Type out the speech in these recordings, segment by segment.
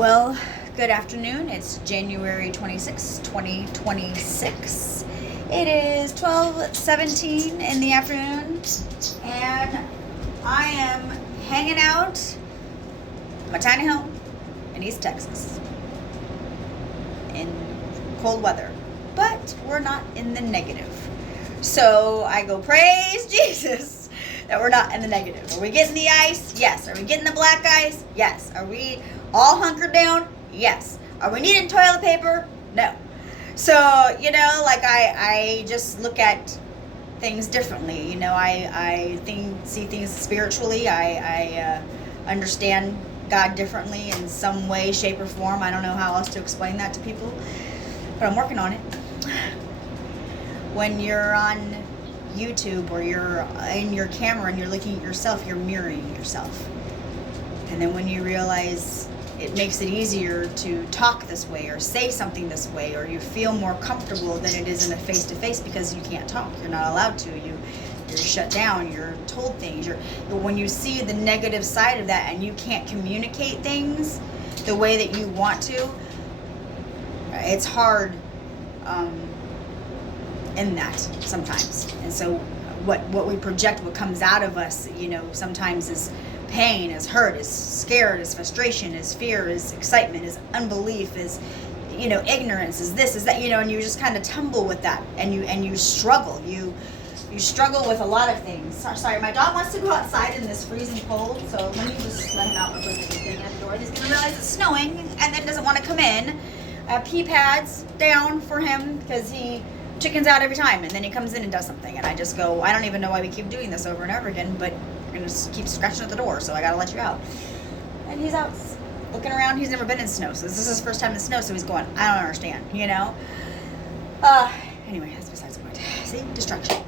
Well, good afternoon. It's January 26, 2026. It is 12:17 in the afternoon, and I am hanging out in my tiny home in East Texas in cold weather, but we're not in the negative. So I go, praise Jesus that we're not in the negative. Are we getting the ice? Yes. Are we getting the black ice? Yes. Are we all hunkered down? Yes. Are we needing toilet paper? No. So, I just look at things differently. I see things spiritually. I understand God differently in some way, shape, or form. I don't know how else to explain that to people, but I'm working on it. When you're on YouTube or you're in your camera and you're looking at yourself, you're mirroring yourself. And then when you realize it makes it easier to talk this way or say something this way, or you feel more comfortable than it is in a face-to-face because you can't talk. You're not allowed to. You're shut down. You're told things. But when you see the negative side of that and you can't communicate things the way that you want to, it's hard in that sometimes. And so what we project, what comes out of us, sometimes is pain, is hurt, is scared, is frustration, is fear, is excitement, is unbelief, is ignorance, is this, is that, and you just kind of tumble with that, and you struggle. You struggle with a lot of things. Sorry, my dog wants to go outside in this freezing cold, so let me just let him out real quick. He's getting at the door. He's gonna realize it's snowing and then doesn't want to come in. Pee pads down for him because he chickens out every time, and then he comes in and does something, and I just go, I don't even know why we keep doing this over and over again, but you're gonna keep scratching at the door, so I gotta let you out. And he's out looking around. He's never been in snow, so this is his first time in snow, so he's going, I don't understand, Anyway, that's besides the point. See, distraction.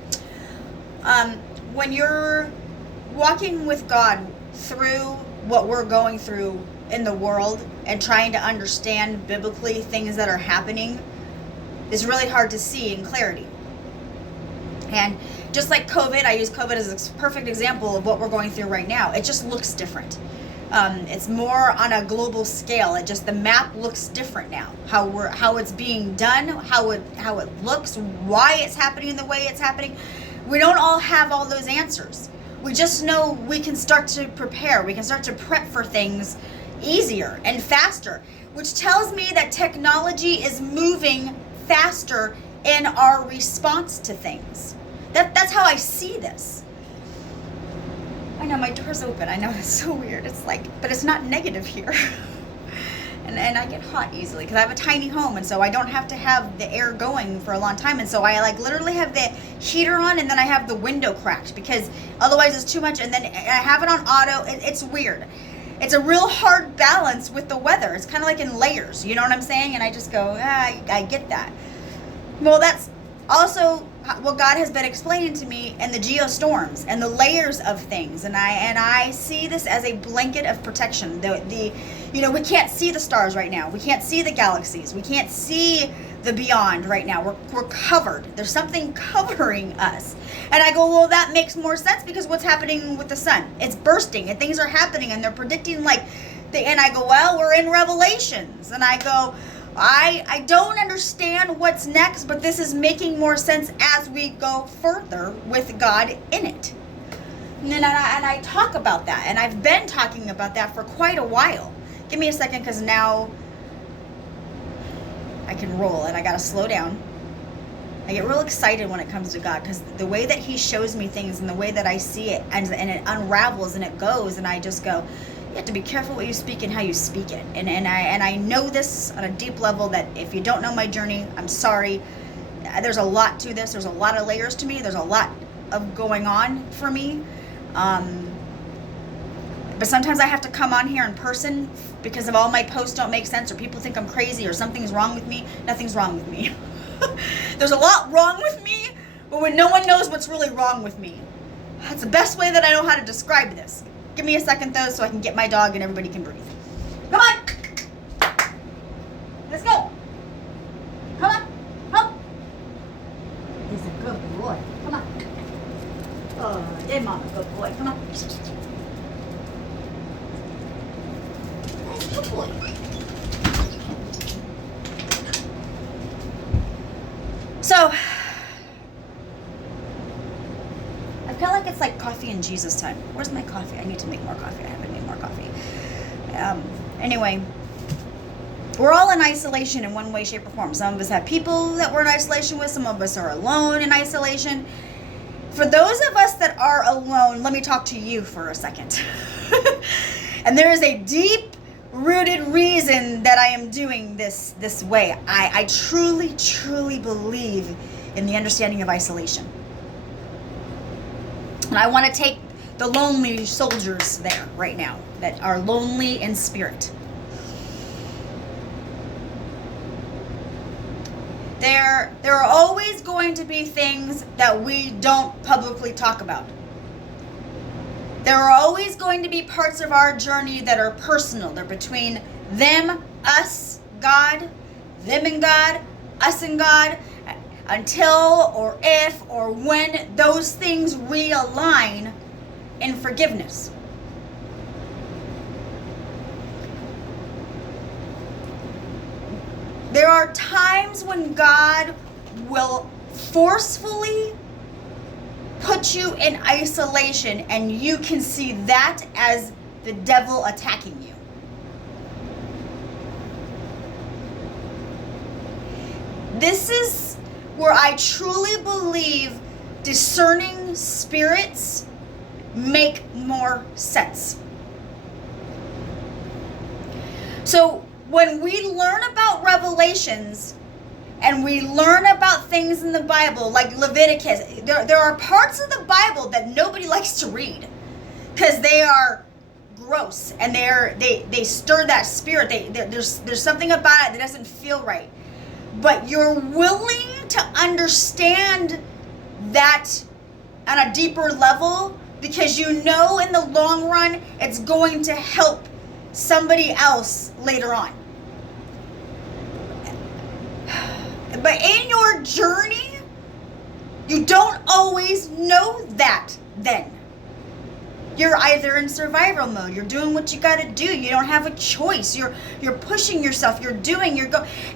When you're walking with God through what we're going through in the world and trying to understand biblically things that are happening, is really hard to see in clarity. And just like COVID, I use COVID as a perfect example of what we're going through right now. It just looks different. It's more on a global scale. The map looks different now. How it's being done, how it looks, why it's happening the way it's happening. We don't all have all those answers. We just know we can start to prepare. We can start to prep for things easier and faster, which tells me that technology is moving faster in our response to things. That's how I see this. I know my door's open. I know it's so weird. But it's not negative here. and I get hot easily because I have a tiny home, and so I don't have to have the air going for a long time, and so I literally have the heater on, and then I have the window cracked because otherwise it's too much, and then I have it on auto. It's weird. It's a real hard balance with the weather. It's kind of like in layers, you know what I'm saying? And I just go, I get that. Well, that's also what God has been explaining to me in the geostorms and the layers of things. And I see this as a blanket of protection. We can't see the stars right now. We can't see the galaxies. We can't see the beyond right now. We're covered. There's something covering us. And I go, well, that makes more sense because what's happening with the sun? It's bursting and things are happening and they're predicting and I go, well, we're in Revelations. And I go, I don't understand what's next, but this is making more sense as we go further with God in it. And I talk about that, and I've been talking about that for quite a while. Give me a second, because now I can roll, and I gotta slow down. I get real excited when it comes to God, because the way that He shows me things and the way that I see it, and it unravels and it goes, and I just go, you have to be careful what you speak and how you speak it. And I know this on a deep level, that if you don't know my journey, I'm sorry. There's a lot to this. There's a lot of layers to me. There's a lot of going on for me. But sometimes I have to come on here in person because of all my posts don't make sense, or people think I'm crazy, or something's wrong with me. Nothing's wrong with me. There's a lot wrong with me, but when no one knows what's really wrong with me. That's the best way that I know how to describe this. Give me a second, though, so I can get my dog and everybody can breathe. Come on! Let's go! Come on! Help! He's a good boy. Come on. Oh, yeah, Mama, good boy. Come on. Nice good boy. So, I feel like it's like coffee in Jesus time. Where's my coffee? I need to make more coffee. I haven't made more coffee. Anyway, we're all in isolation in one way, shape, or form. Some of us have people that we're in isolation with. Some of us are alone in isolation. For those of us that are alone, let me talk to you for a second. And there is a deep-rooted reason that I am doing this way. I truly, truly believe in the understanding of isolation. And I want to take the lonely soldiers there right now that are lonely in spirit. There are always going to be things that we don't publicly talk about. There are always going to be parts of our journey that are personal. They're between them, us, God, them and God, us and God, until or if or when those things realign in forgiveness. There are times when God will forcefully put you in isolation, and you can see that as the devil attacking you. This is where I truly believe discerning spirits make more sense. So when we learn about Revelations and we learn about things in the Bible, like Leviticus, there are parts of the Bible that nobody likes to read because they are gross and they stir that spirit. There's something about it that doesn't feel right. But you're willing to understand that on a deeper level because you know in the long run it's going to help somebody else later on. But in your journey, you don't always know that then. You're either in survival mode, you're doing what you gotta do, you don't have a choice, you're pushing yourself, you're doing,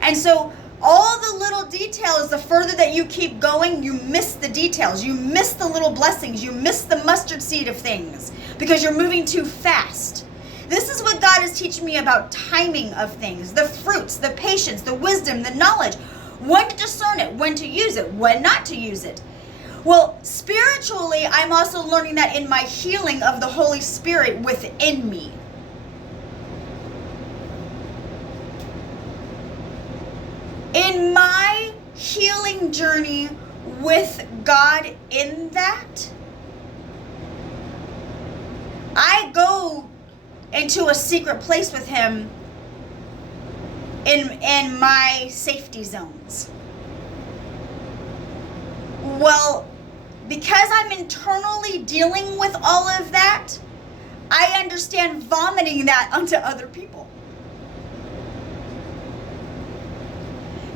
and so all the little details, the further that you keep going, you miss the details, you miss the little blessings, you miss the mustard seed of things because you're moving too fast. This is what God is teaching me about timing of things, the fruits, the patience, the wisdom, the knowledge, when to discern it, when to use it, when not to use it. Well, spiritually, I'm also learning that in my healing of the Holy Spirit within me. In my healing journey with God in that, I go into a secret place with Him in my safety zones. Well, because I'm internally dealing with all of that, I understand vomiting that onto other people.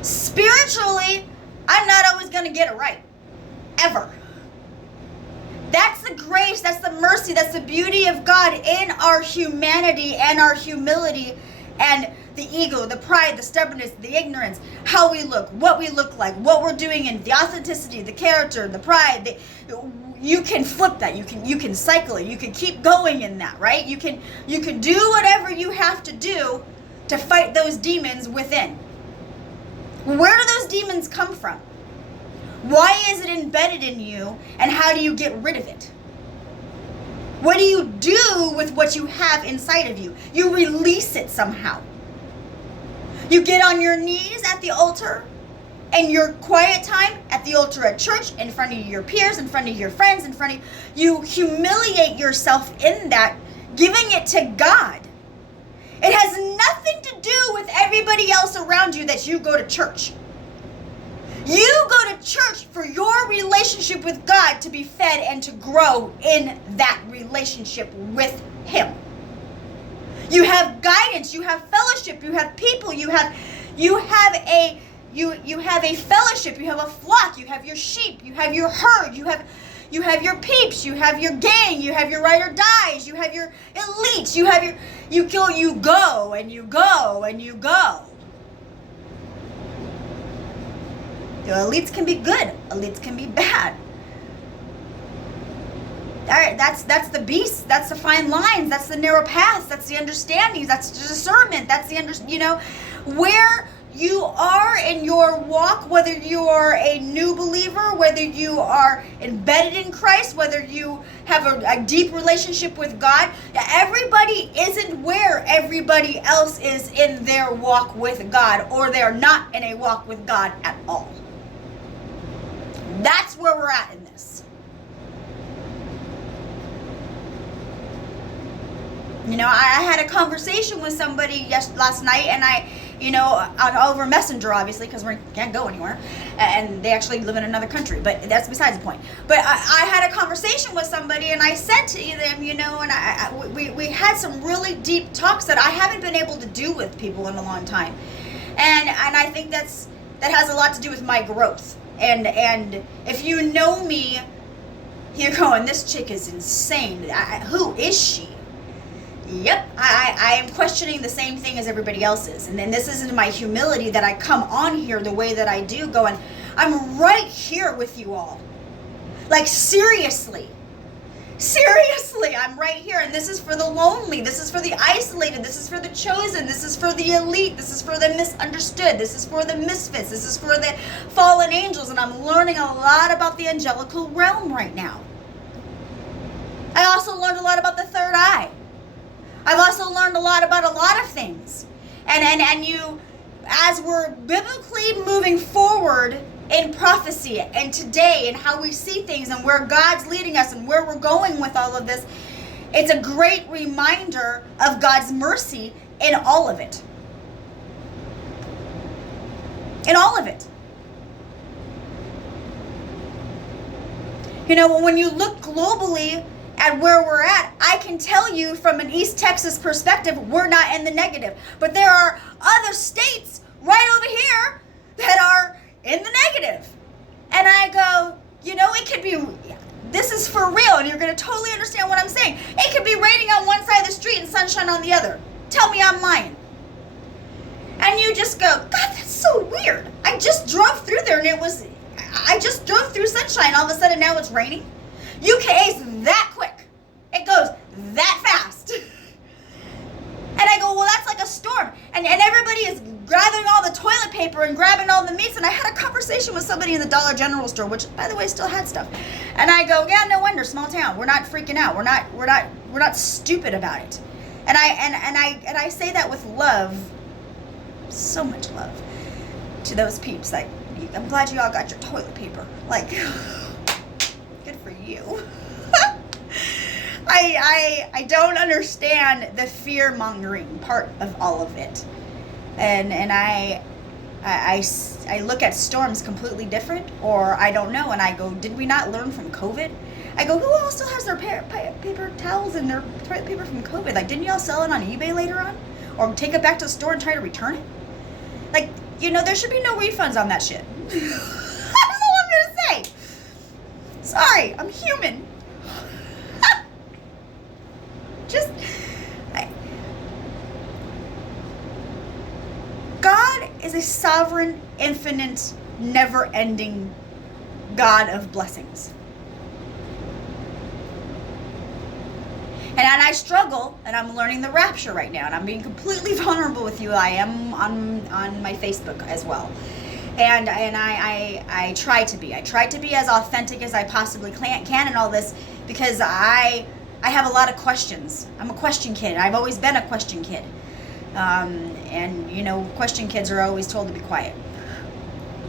Spiritually, I'm not always going to get it right. Ever. That's the grace, that's the mercy, that's the beauty of God in our humanity and our humility and the ego, the pride, the stubbornness, the ignorance, how we look, what we look like, what we're doing, and the authenticity, the character, the pride. You can flip that. You can cycle it. You can keep going in that, right? You can do whatever you have to do to fight those demons within. Where do those demons come from? Why is it embedded in you, and how do you get rid of it? What do you do with what you have inside of you? You release it somehow. You get on your knees at the altar, and your quiet time at the altar at church, in front of your peers, in front of your friends, you humiliate yourself in that, giving it to God. It has nothing to do with everybody else around you that you go to church. You go to church for your relationship with God to be fed and to grow in that relationship with Him. You have guidance, you have fellowship, you have people, you have a fellowship, you have a flock, you have your sheep, you have your herd, you have your peeps, you have your gang, you have your ride or dies, you have your elites, you go and you go and you go. The elites can be good. Elites can be bad. All right, that's the beast. That's the fine lines. That's the narrow paths. That's the understandings. That's the discernment. That's the where you are in your walk, whether you are a new believer, whether you are embedded in Christ, whether you have a deep relationship with God. Everybody isn't where everybody else is in their walk with God, or they're not in a walk with God at all. That's where we're at in this. I had a conversation with somebody last night, and over Messenger, obviously, because we can't go anywhere, and they actually live in another country, but that's besides the point. But I had a conversation with somebody, and I said to them, and we had some really deep talks that I haven't been able to do with people in a long time, and I think that has a lot to do with my growth. And if you know me, you're going, this chick is insane. Who is she? Yep, I am questioning the same thing as everybody else is. And then this isn't my humility that I come on here the way that I do, going, I'm right here with you all. Like, seriously, I'm right here. And this is for the lonely. This is for the isolated. This is for the chosen. This is for the elite. This is for the misunderstood. This is for the misfits. This is for the fallen angels. And I'm learning a lot about the angelical realm right now. I also learned a lot about the third eye. I've also learned a lot about a lot of things. And you, as we're biblically moving forward in prophecy and today and how we see things and where God's leading us and where we're going with all of this, it's a great reminder of God's mercy in all of it. In all of it. When you look globally at where we're at, I can tell you from an East Texas perspective, we're not in the negative. But there are other states right over here that are in the negative. And I go, it could be, this is for real, and you're going to totally understand what I'm saying. It could be raining on one side of the street and sunshine on the other. Tell me I'm lying. And you just go, God, that's so weird. I just drove through there, and I just drove through sunshine. All of a sudden now it's raining. UK is that quick. It goes that fast. And I go, well, that's like a storm. And everybody is gathering all the toilet paper and grabbing all the meats. And I had a conversation with somebody in the Dollar General store, which, by the way, still had stuff. And I go, yeah, no wonder, small town. We're not freaking out. We're not stupid about it. And I say that with love, so much love, to those peeps. Like, I'm glad you all got your toilet paper. Like, good for you. I don't understand the fear-mongering part of all of it. And I look at storms completely different, or I don't know, and I go, did we not learn from COVID? I go, who else still has their paper towels and their toilet paper from COVID? Like, didn't y'all sell it on eBay later on? Or take it back to the store and try to return it? Like, there should be no refunds on that shit. That's all I'm gonna say. Sorry, I'm human. God is a sovereign, infinite, never-ending God of blessings. And I struggle, and I'm learning the rapture right now, and I'm being completely vulnerable with you. I am on my Facebook as well. And I try to be. I try to be as authentic as I possibly can and all this, because I have a lot of questions. I'm a question kid. I've always been a question kid. Question kids are always told to be quiet.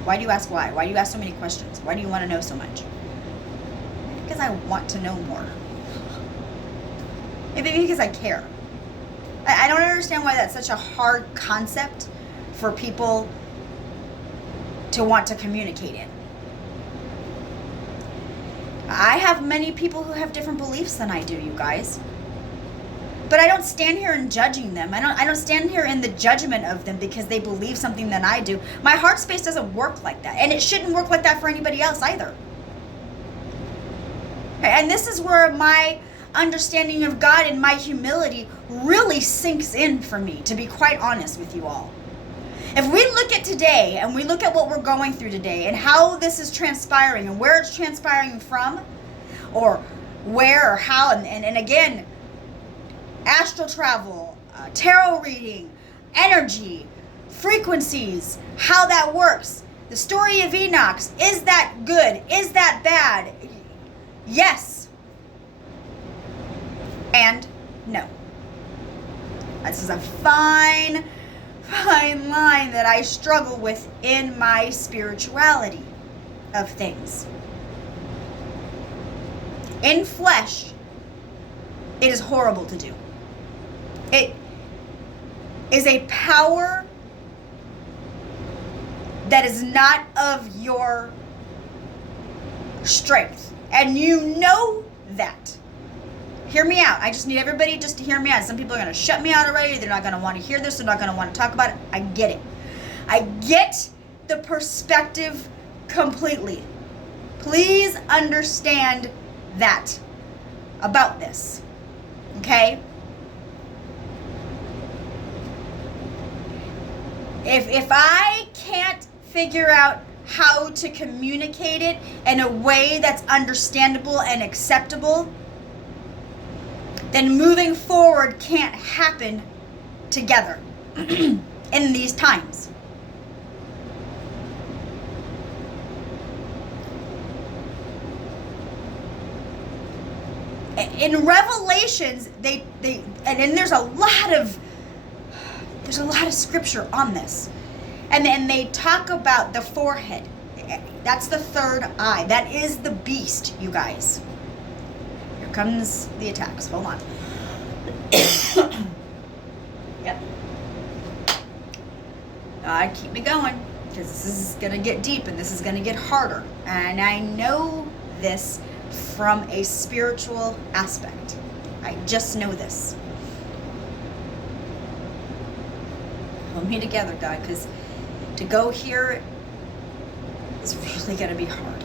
Why do you ask why? Why do you ask so many questions? Why do you want to know so much? Because I want to know more. Maybe because I care. I don't understand why that's such a hard concept for people to want to communicate in. I have many people who have different beliefs than I do, you guys. But I don't stand here in judging them. I don't stand here in the judgment of them because they believe something than I do. My heart space doesn't work like that. And it shouldn't work like that for anybody else either. And this is where my understanding of God and my humility really sinks in for me, to be quite honest with you all. If we look at today and we look at what we're going through today and how this is transpiring and where it's transpiring from, or where or how, and again, astral travel, tarot reading, energy, frequencies, how that works, the story of Enoch, is that good? Is that bad? Yes. And no. This is a fine line that I struggle with in my spirituality of things. In flesh, it is horrible to do. It is a power that is not of your strength. And you know that. Hear me out. I just need everybody just to hear me out. Some people are going to shut me out already. They're not going to want to hear this. They're not going to want to talk about it. I get it. I get the perspective completely. Please understand that about this. Okay? If I can't figure out how to communicate it in a way that's understandable and acceptable, then moving forward can't happen together in these times. In Revelations, they and then there's a lot of scripture on this. And then they talk about the forehead. That's the third eye. That is the beast, you guys. Here comes the attacks. Hold on. Yep. Keep me going, because this is going to get deep and this is going to get harder. And I know this from a spiritual aspect. I just know this. Hold me together, God, because to go here is really going to be hard.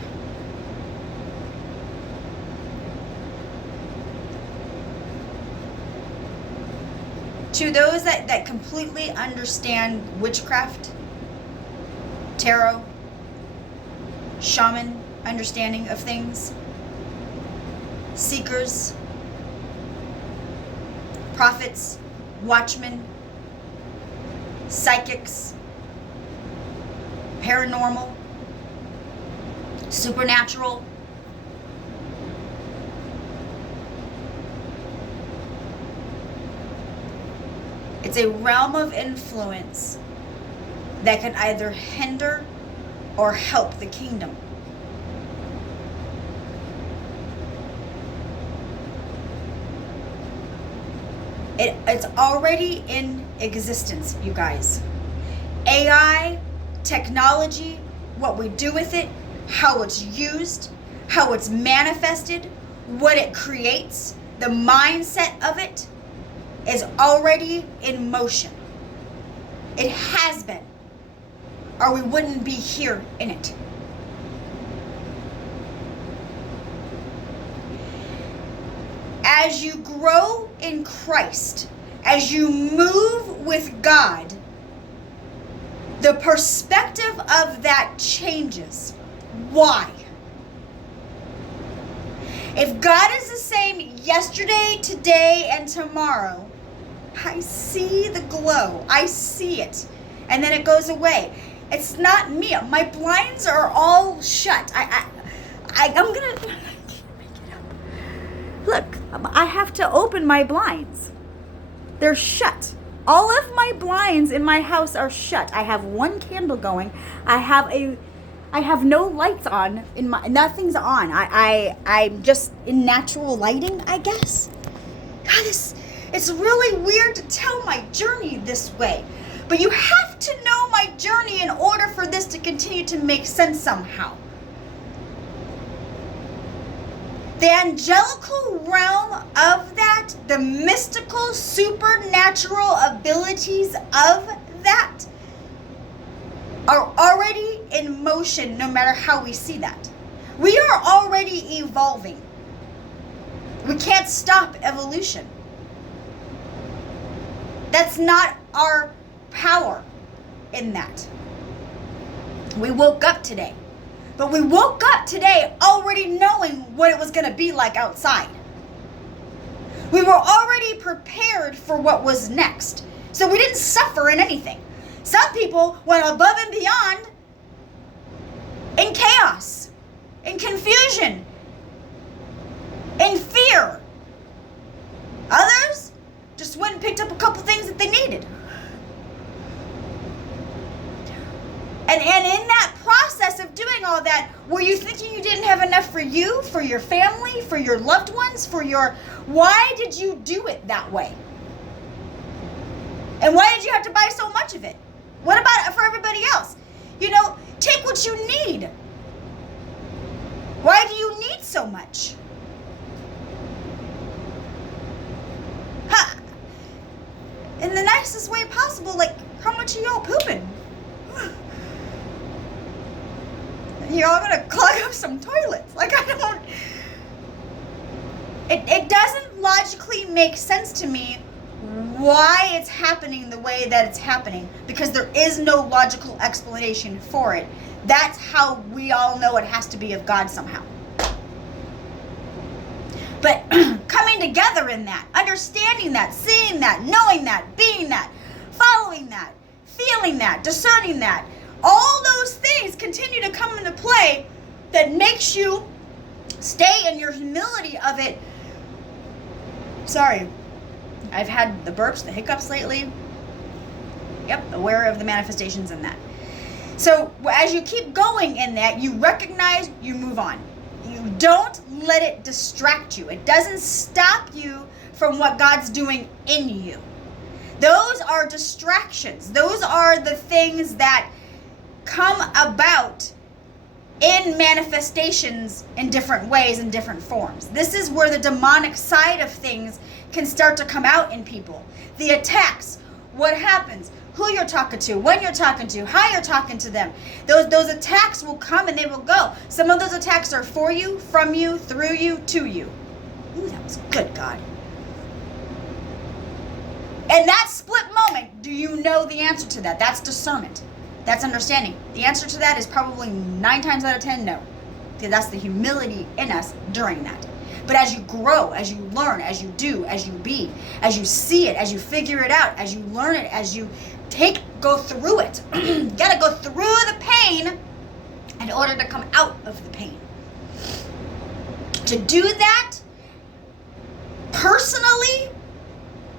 To those that completely understand witchcraft, tarot, shaman understanding of things, seekers, prophets, watchmen, psychics, paranormal, supernatural, it's a realm of influence that can either hinder or help the kingdom. It's already in existence, you guys. AI, technology, what we do with it, how it's used, how it's manifested, what it creates, the mindset of it is already in motion. It has been, or we wouldn't be here in it. As you grow in Christ, as you move with God, the perspective of that changes. Why? If God is the same yesterday, today, and tomorrow, I see the glow. I see it. And then it goes away. It's not me. My blinds are all shut. I'm going to... Look, I have to open my blinds. They're shut. All of my blinds in my house are shut. I have one candle going. I have no lights on. Nothing's on. I'm just in natural lighting, I guess. God, it's really weird to tell my journey this way. But you have to know my journey in order for this to continue to make sense somehow. The angelical realm of that, the mystical, supernatural abilities of that are already in motion no matter how we see that. We are already evolving. We can't stop evolution. That's not our power. in that. We woke up today. But we woke up today already knowing what it was going to be like outside. We were already prepared for what was next. So we didn't suffer in anything. Some people went above and beyond in chaos, in confusion, in fear. Others just went and picked up a couple things that they needed. And in that process of doing all that, were you thinking you didn't have enough for you, for your family, for your loved ones, why did you do it that way? And why did you have to buy so much of it? What about it for everybody else? Take what you need. Why do you need so much? In the nicest way possible, how much are y'all pooping? Y'all gonna clog up some toilets. It doesn't logically make sense to me why it's happening the way that it's happening, because there is no logical explanation for it. That's how we all know it has to be of God somehow. But coming together in that, understanding that, seeing that, knowing that, being that, following that, feeling that, discerning that, all those things continue to come into play that makes you stay in your humility of it. Sorry, I've had the burps, the hiccups lately. Yep, aware of the manifestations in that. So as you keep going in that, you recognize, you move on. You don't let it distract you. It doesn't stop you from what God's doing in you. Those are distractions. Those are the things that come about in manifestations in different ways, in different forms. This is where the demonic side of things can start to come out in people. The attacks, what happens, who you're talking to, when you're talking to, how you're talking to them. Those attacks will come and they will go. Some of those attacks are for you, from you, through you, to you. Ooh, that was good, God. In that split moment, do you know the answer to that? That's discernment. That's understanding. The answer to that is probably 9 times out of 10, no. Because that's the humility in us during that. But as you grow, as you learn, as you do, as you be, as you see it, as you figure it out, as you learn it, as you go through it. You gotta go through the pain in order to come out of the pain. To do that, personally,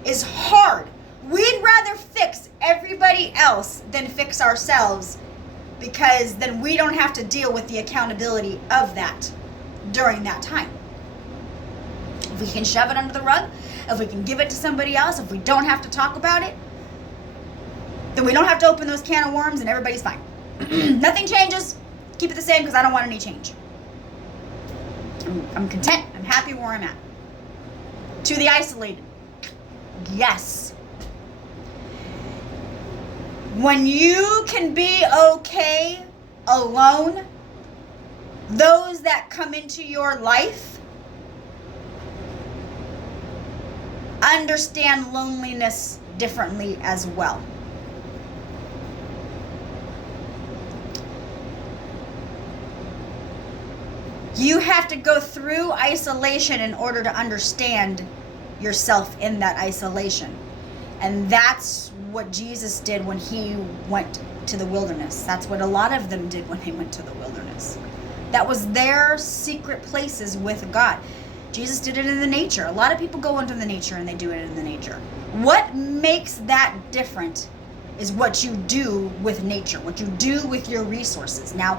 is hard. We'd rather fix everybody else than fix ourselves, because then we don't have to deal with the accountability of that during that time. If we can shove it under the rug, if we can give it to somebody else, if we don't have to talk about it, then we don't have to open those can of worms and everybody's fine. Nothing changes. Keep it the same because I don't want any change. I'm content. I'm happy where I'm at. To the isolated. Yes. When you can be okay alone, those that come into your life understand loneliness differently as well. You have to go through isolation in order to understand yourself in that isolation. And that's what Jesus did when he went to the wilderness. That's what a lot of them did when they went to the wilderness. That was their secret places with God. Jesus did it in the nature. A lot of people go into the nature and they do it in the nature. What makes that different is what you do with nature, what you do with your resources. Now,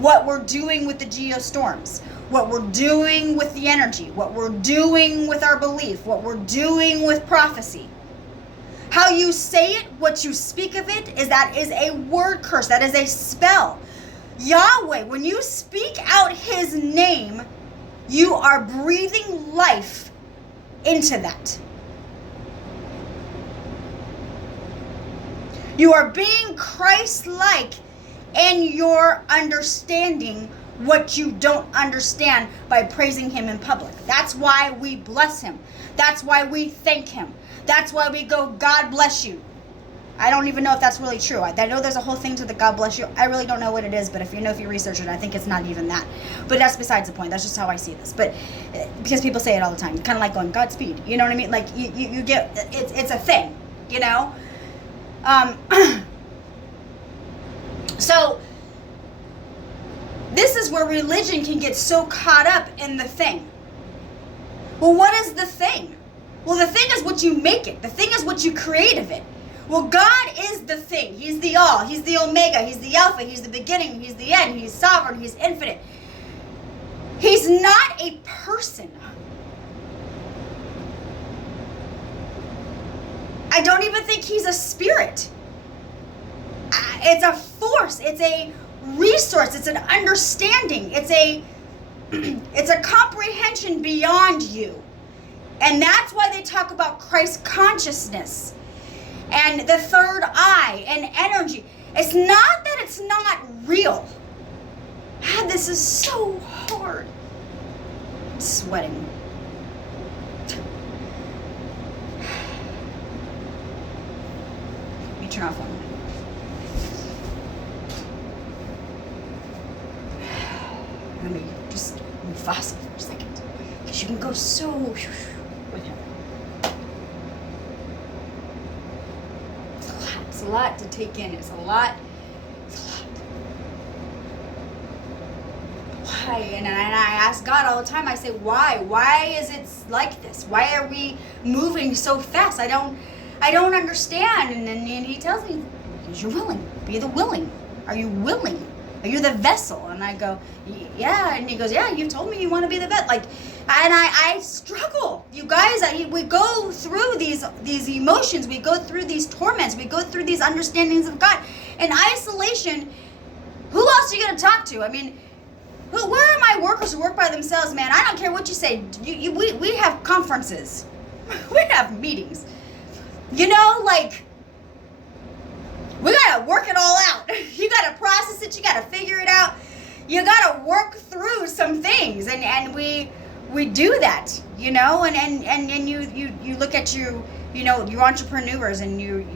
what we're doing with the geostorms, what we're doing with the energy, what we're doing with our belief, what we're doing with prophecy. How you say it, what you speak of it, that is a word curse. That is a spell. Yahweh, when you speak out his name, you are breathing life into that. You are being Christ-like in your understanding what you don't understand by praising him in public. That's why we bless him. That's why we thank him. That's why we go, God bless you. I don't even know if that's really true. I know there's a whole thing to the God bless you. I really don't know what it is, but if you research it, I think it's not even that. But that's besides the point. That's just how I see this. But because people say it all the time, kind of like going Godspeed. You know what I mean? Like you get it's a thing. You know. So this is where religion can get so caught up in the thing. Well, what is the thing? Well, the thing is what you make it. The thing is what you create of it. Well, God is the thing. He's the all. He's the omega. He's the alpha. He's the beginning. He's the end. He's sovereign. He's infinite. He's not a person. I don't even think he's a spirit. It's a force. It's a resource. It's an understanding. It's a comprehension beyond you. And that's why they talk about Christ consciousness and the third eye and energy. It's not that it's not real. God, this is so hard. I'm sweating. Let me turn off one. Let me just move fast for a second. Because you can go so with him. It's a lot to take in. It's a lot. Why? And I ask God all the time. I say, why? Why is it like this? Why are we moving so fast? I don't understand. And he tells me, because you're willing. Be the willing. Are you willing? Are you the vessel? And I go, yeah. And he goes, yeah, you told me you want to be the vessel. Like, and I struggle. You guys, we go through these emotions. We go through these torments. We go through these understandings of God. In isolation, who else are you going to talk to? I mean, where are my workers who work by themselves, man? I don't care what you say. We have conferences. We have meetings. You know, like, we gotta work it all out. You gotta process it. You gotta figure it out. You gotta work through some things, and we do that, you know. And you look at your entrepreneurs and you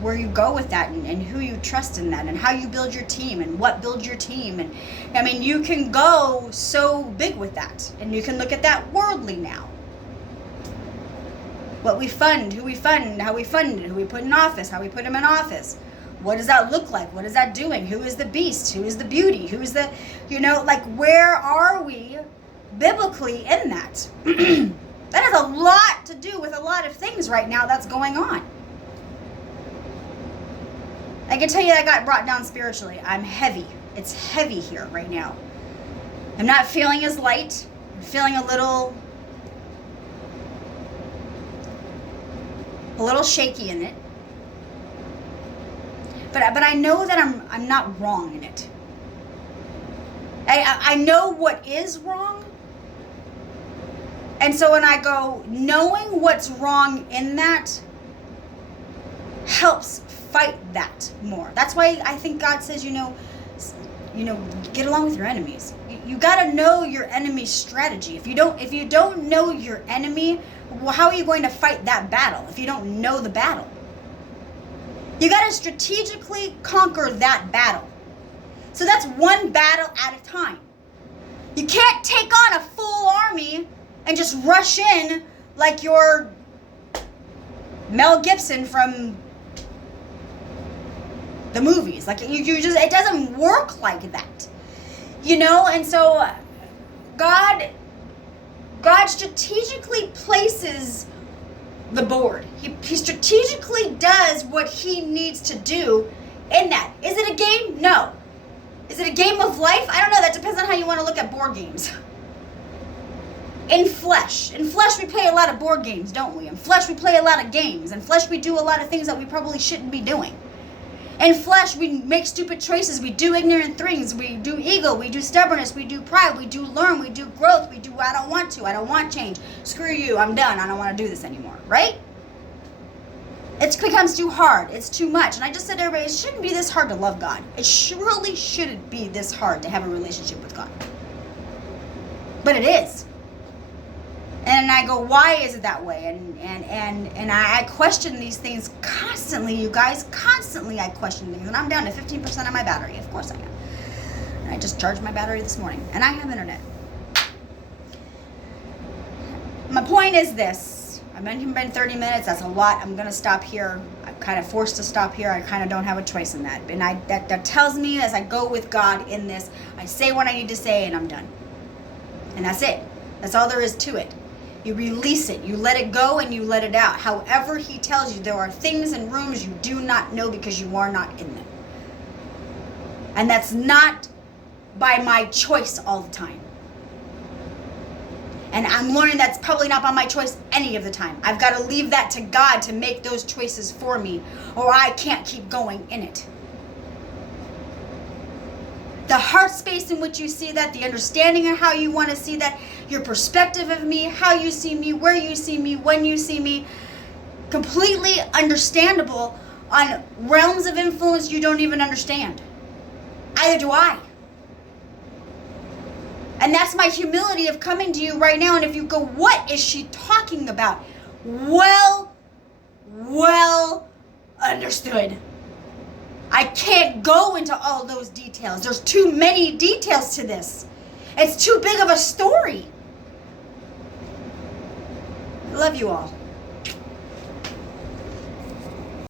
where you go with that, and who you trust in that, and how you build your team, and what builds your team. And I mean, you can go so big with that, and you can look at that worldly now. What we fund, who we fund, how we fund it, who we put in office, how we put them in office. What does that look like? What is that doing? Who is the beast? Who is the beauty? Who is the, like, where are we biblically in that? That has a lot to do with a lot of things right now that's going on. I can tell you I got brought down spiritually. I'm heavy. It's heavy here right now. I'm not feeling as light. I'm feeling a little shaky in it, but I know that I'm not wrong in it. I know what is wrong, and so when I go, knowing what's wrong in that helps fight that more. That's why I think God says, get along with your enemies. You got to know your enemy's strategy. If you don't know your enemy, well, how are you going to fight that battle if you don't know the battle? You got to strategically conquer that battle. So that's one battle at a time. You can't take on a full army and just rush in like you're Mel Gibson from the movies. Like, it doesn't work like that. And so God strategically places the board. He strategically does what he needs to do in that. Is it a game? No. Is it a game of life? I don't know. That depends on how you want to look at board games. In flesh, we play a lot of board games, don't we? In flesh, we play a lot of games. In flesh, we do a lot of things that we probably shouldn't be doing. In flesh, we make stupid choices. We do ignorant things. We do ego. We do stubbornness. We do pride. We do learn. We do growth. We do, I don't want to. I don't want change. Screw you. I'm done. I don't want to do this anymore. Right? It becomes too hard. It's too much. And I just said to everybody, it shouldn't be this hard to love God. It surely shouldn't be this hard to have a relationship with God. But it is. And I go, why is it that way? And I question these things constantly, you guys. Constantly I question things. And I'm down to 15% of my battery. Of course I am. And I just charged my battery this morning. And I have internet. My point is this. I've been here 30 minutes. That's a lot. I'm going to stop here. I'm kind of forced to stop here. I kind of don't have a choice in that. And that tells me as I go with God in this, I say what I need to say and I'm done. And that's it. That's all there is to it. You release it. You let it go and you let it out. However he tells you, there are things and rooms you do not know because you are not in them. And that's not by my choice all the time. And I'm learning that's probably not by my choice any of the time. I've got to leave that to God to make those choices for me, or I can't keep going in it. The heart space in which you see that, the understanding of how you want to see that, your perspective of me, how you see me, where you see me, when you see me, completely understandable on realms of influence you don't even understand. Either do I. And that's my humility of coming to you right now. And if you go, what is she talking about? Well understood. I can't go into all those details. There's too many details to this. It's too big of a story. I love you all.